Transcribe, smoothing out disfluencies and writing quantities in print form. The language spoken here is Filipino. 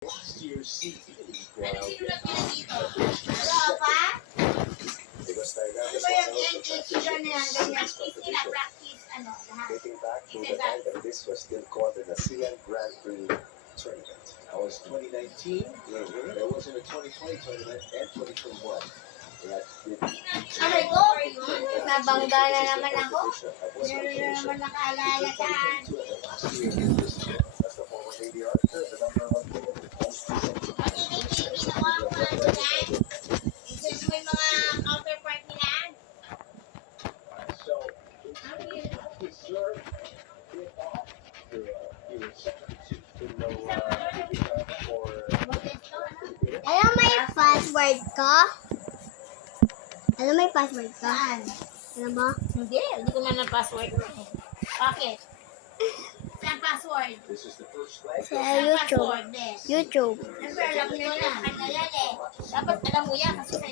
Last year's CPA Ano crown. sinulat nila dito? Wala pa? Because Ano Dynamics ba yung won out the NHC na yan? Ganyan. Practice nila, practice, ano, lahat. dating back to the time that this was still called the ASEAN Grand Prix tournament. That was 2019. There wasn't a 2020 tournament and 2021. That did Aray ko! Nabangga na naman ako. Meron na naman nakaalala saan. last year. As the former Navy officer, the number one Matitipid ako ang mga ano yan. Since may mga counterpart nila. So, he served it off to your substitute to know for Modesto, ano? Alam mo yung password ko? Alam mo yung password ko? Saan? Alam mo? Hindi ko man ang password mo eh. Bakit? Saan password? This is the first Sa Saan YouTube. password eh? YouTube. Siyempre, alam mo na. Kanya yan eh. Dapat alam mo yan kasi sa